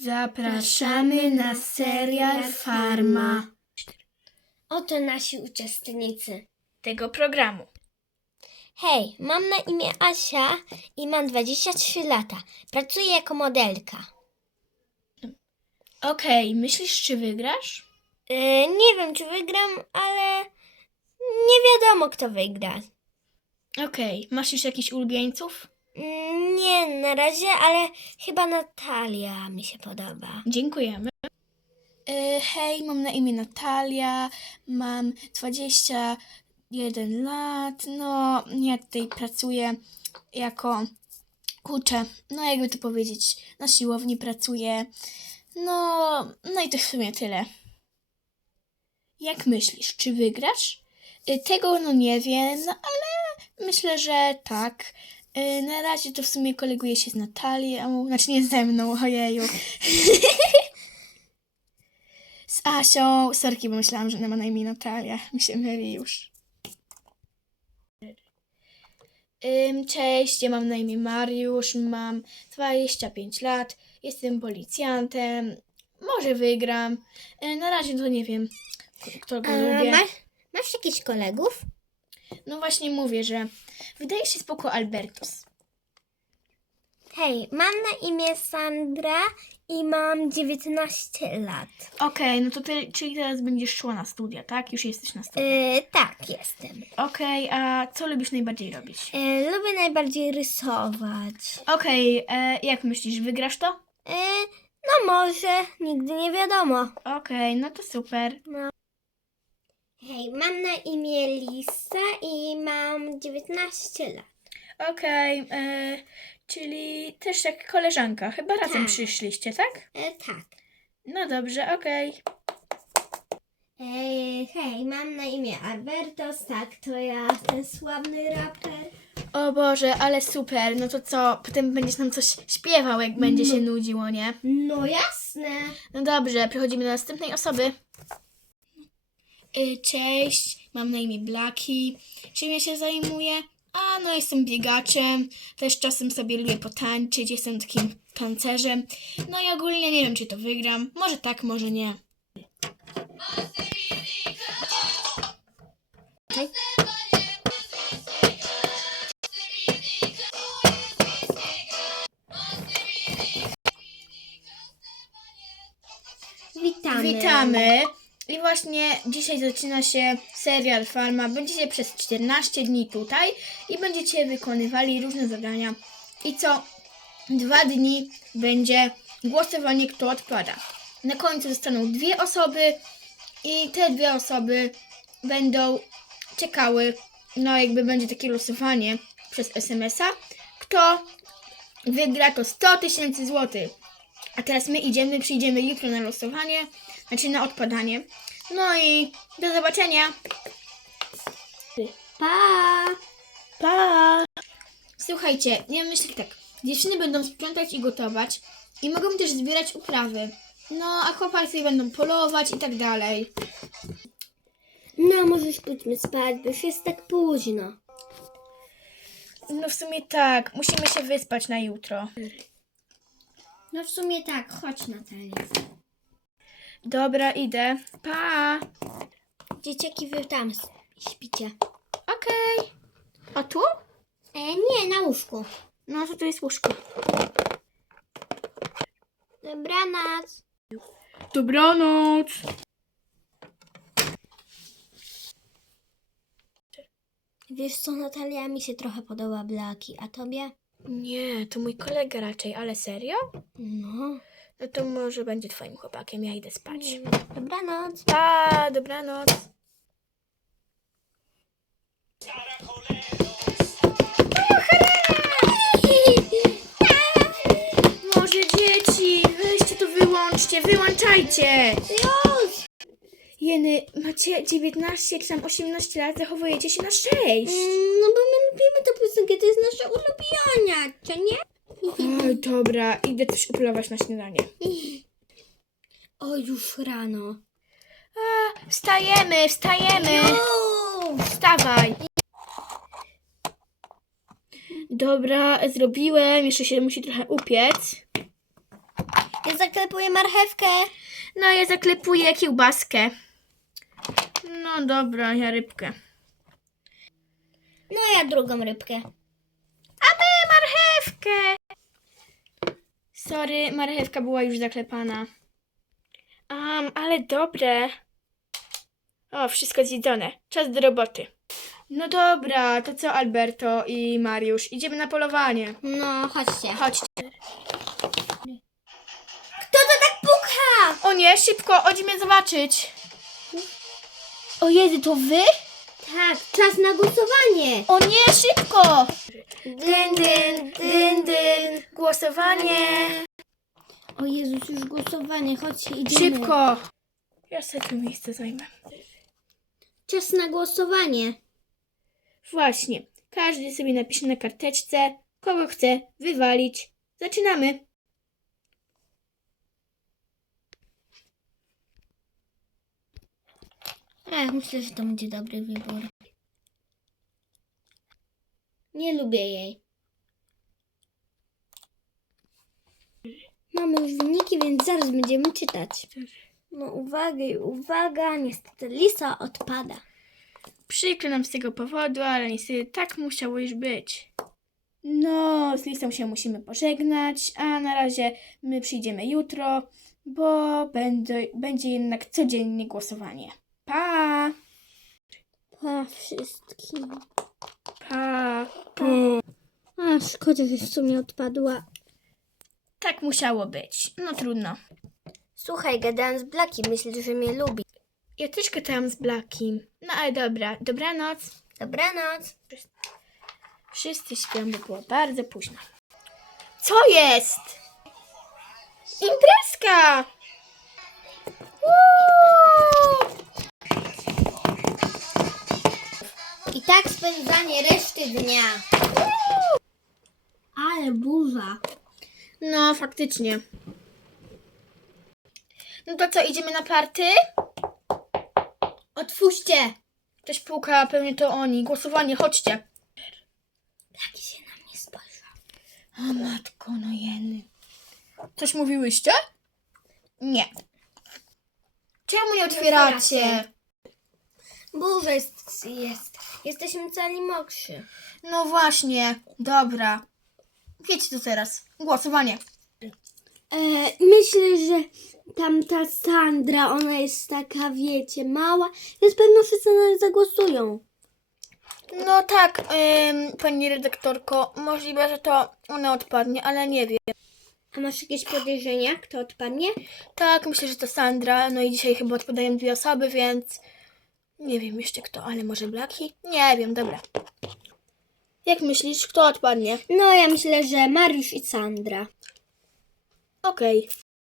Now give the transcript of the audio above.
Zapraszamy na serial Farma Oto nasi uczestnicy. tego programu. Hej, mam na imię Asia i mam 23 lata. Pracuję jako modelka. Okej, myślisz, czy wygrasz? Yy, nie wiem, czy wygram, ale nie wiadomo, kto wygra. Okej, masz już jakichś ulubieńców? Mm, Nie, na razie, ale chyba Natalia mi się podoba. Dziękujemy. E, hej, mam na imię Natalia, mam 21 lat, no ja tutaj pracuję jako, kurczę, no jakby to powiedzieć, na siłowni pracuję, no, no i to w sumie tyle. Jak myślisz, czy wygrasz? E, Tego no nie wiem, no ale myślę, że tak. E, Na razie to w sumie koleguję się z Natalią, znaczy nie ze mną, ojeju. Z Asią. Sorki, bo myślałam, że ona ma na imię Natalia. Mi się myli już. Ym, Cześć, ja mam na imię Mariusz, mam 25 lat, jestem policjantem, może wygram. Y, Na razie to nie wiem, kto go lubię. masz, masz jakichś kolegów? No właśnie mówię, że wydaje się spoko Albertus. Hej, mam na imię Sandra i mam 19 lat. Okej, no to ty, czyli teraz będziesz szła na studia, tak? Już jesteś na studiach. Yy, tak, jestem. Okej, a co lubisz najbardziej robić? Yy, lubię najbardziej rysować. Okej, e, jak myślisz, wygrasz to? No może, nigdy nie wiadomo. Okej, no to super. Hej, mam na imię Lisa i mam 19 lat. Okej, e, czyli też jak koleżanka. Chyba razem Tak. przyszliście, tak? E, tak. No dobrze, okej. Ej, hej, mam na imię Albertos, tak, to ja, ten sławny raper. O Boże, ale super. No to co, potem będziesz nam coś śpiewał, jak będzie się nudziło, nie? No jasne. No dobrze, przechodzimy do następnej osoby. Y, Cześć, mam na imię Blaki. Czym ja się zajmuję? A, no jestem biegaczem. Też czasem sobie lubię potańczyć. Jestem takim tancerzem. No i ogólnie nie wiem, czy to wygram. Może tak, może nie. Witamy. Witamy. I właśnie dzisiaj zaczyna się serial Farma. Będziecie przez 14 dni tutaj i będziecie wykonywali różne zadania. I co dwa dni będzie głosowanie, kto odpada. Na końcu zostaną dwie osoby i te dwie osoby będą czekały. No, jakby będzie takie losowanie przez SMS-a. Kto wygra to 100 tysięcy złotych. A teraz my idziemy, przyjdziemy jutro na losowanie, znaczy na odpadanie. No i do zobaczenia. Pa! Pa! Słuchajcie, ja myślę tak. Dziewczyny będą sprzątać i gotować i mogą też zbierać uprawy. No, a chłopacy będą polować i tak dalej. No, może już pójdźmy spać, bo już jest tak późno. No w sumie tak, musimy się wyspać na jutro. No w sumie tak, chodź Natalia. Dobra, idę. Pa! Dzieciaki, wy tam śpicie. Okej. A tu? E, nie, na łóżku. No to tu jest łóżko. Dobranoc. Dobranoc. Wiesz co, Natalia, mi się trochę podoba Blaki, a tobie? Nie, to mój kolega raczej, ale serio? No. No to może będzie twoim chłopakiem, ja idę spać. Dobranoc. Pa, dobranoc. Może dzieci, weźcie to wyłączcie, wyłączajcie. Już! Jeny, macie 19 czy tam 18 lat, zachowujecie się na 6. Mm, No bo my lubimy tę piosenkę, to jest nasza ulubiona, co nie? Dobra, idę też uplować na śniadanie. O, już rano. A, wstajemy, wstajemy. Już! Wstawaj. Dobra, zrobiłem. Jeszcze się musi trochę upiec. Ja zaklepuję marchewkę. No, ja zaklepuję kiełbaskę. No dobra, ja rybkę. No ja drugą rybkę. A my marchewkę! Sorry, marchewka była już zaklepana. Um, ale dobre. O, wszystko zjedzone. Czas do roboty. No dobra, to co Alberto i Mariusz? Idziemy na polowanie. No, chodźcie. Chodźcie. Kto to tak puka? O nie, szybko, chodź mnie zobaczyć. O Jezu, to wy? Tak, czas na głosowanie. O nie, szybko! Dyn, dyn, dyn, dyn. Głosowanie. O Jezus, już głosowanie. Chodźcie, idziemy. Szybko. Ja sobie to miejsce zajmę. Czas na głosowanie. Właśnie. Każdy sobie napisze na karteczce, kogo chce wywalić. Zaczynamy. Ech, myślę, że to będzie dobry wybór. Nie lubię jej. Mamy już wyniki, więc zaraz będziemy czytać. No uwaga i uwaga, niestety Lisa odpada. Przykro nam z tego powodu, ale niestety tak musiało już być. No, z listą się musimy pożegnać, a na razie my przyjdziemy jutro, bo będzie, będzie jednak codziennie głosowanie. Pa! Pa wszystkim. Pa! A, szkoda, że w sumie odpadła. Tak musiało być. No trudno. Słuchaj, gadałam z Blaki, myślę, że mnie lubi. Ja też gadałam z Blakim. No ale dobra, dobranoc. Dobranoc. Wszyscy śpią, bo było bardzo późno. Co jest? Imprezka! Woo! I tak spędzanie reszty dnia. Ale burza. No, faktycznie. No to co, idziemy na party? Otwórzcie. Ktoś puka, pewnie to oni. Głosowanie, chodźcie. Blaki się na mnie spojrzał. O matko, no jeny. Coś mówiłyście? Nie. Czemu nie otwieracie? Burza jest, jest. Jesteśmy cali mokrzy. No właśnie, dobra. Wiecie co teraz? Głosowanie. E, myślę, że tamta Sandra, ona jest taka, wiecie, mała, więc pewno wszyscy na nią zagłosują. No tak, ym, pani redaktorko, możliwe, że to ona odpadnie, ale nie wiem. A masz jakieś podejrzenia, kto odpadnie? Tak, myślę, że to Sandra. No i dzisiaj chyba odpadają dwie osoby, więc nie wiem jeszcze kto, ale może Blaki? Nie wiem, dobra. Jak myślisz, kto odpadnie? No, ja myślę, że Mariusz i Sandra. Okej.